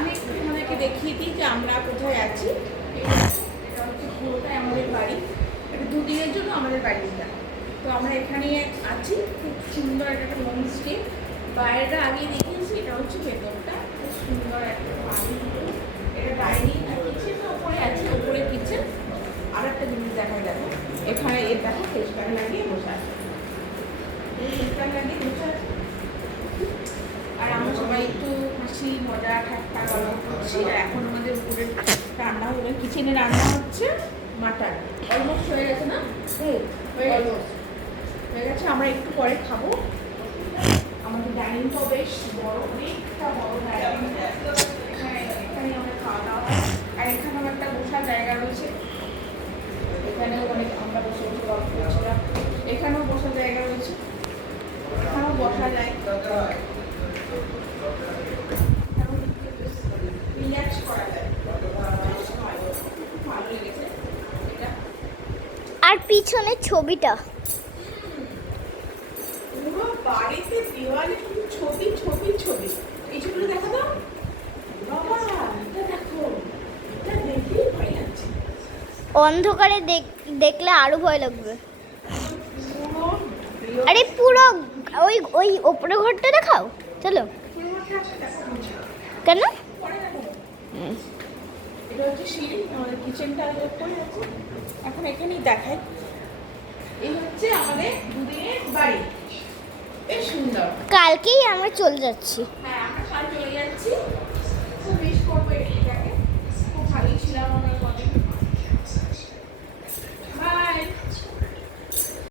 আমি একটু তোমাদেরকে দেখিয়ে দিই যে আমরা কোথায় আছি। এটা হচ্ছে পুরোটাই আমাদের বাড়ি, এটা দুদিনের জন্য আমাদের বাড়িটা। তো আমরা এখানে আছি, খুব সুন্দর একটা হোমস্টে। বাইরেটা আগে দেখিয়েছি, এটা হচ্ছে ভেতরটা, খুব সুন্দর একটা বাড়ি। এটা ডাইনিং আর কিচেন ওপরে আছে, ওপরে কিচেন। আর একটা জিনিস দেখায়, দেখো এখানে এর দেখো ফেসপ্যান লাগিয়ে বসে আছে, ফেসপ্যান লাগিয়ে বসে আছে। আর আমরা সবাই একটু হাসি মজা ঠাট্টা গল্প করছি। আর এখন আমাদের উপরে রান্না হলো, কিচেনে রান্না হচ্ছে মাটন। অলমোস্ট হয়ে গেছে না? হয়ে গেছে, আমরা একটু পরে খাবো। আমাদের ডাইনিংটাও বেশ বড়, অনেকটা বড় ডাইনিং। এখানে আমরা খাওয়া দাওয়া হয়। আর এখানেও একটা বসার জায়গা রয়েছে, এখানেও অনেক আমরা বসে বসে গল্প করছিলাম। এখানেও বসার জায়গা রয়েছে, এখানেও বসা যায়, রিল্যাক্স করা যায়। ভালো লেগেছে এটা। আর পিছনের ছবিটা পুরো বাড়িতে দেওয়ালে শুধু ছবি ছবি ছবি। এই ছবিগুলো দেখা দাও বাবা, এটা দেখো, এটা দেখলেই ভয় লাগছে। অন্ধকারে দেখলে আরো ভয় লাগবে। পুরো আরে পুরো ওই ওই ওপরে ঘরটা দেখাও, চলো। কেন? এটা হচ্ছে সিঁড়ি, আমাদের কিচেনটা ওপরে আছে। এখন এখানেই দেখাই, এই হচ্ছে আমাদের দুদিনের বাড়ি, বেশ সুন্দর। কালকেই আমরা চলে যাচ্ছি। হ্যাঁ, আমরা কাল চলে যাচ্ছি।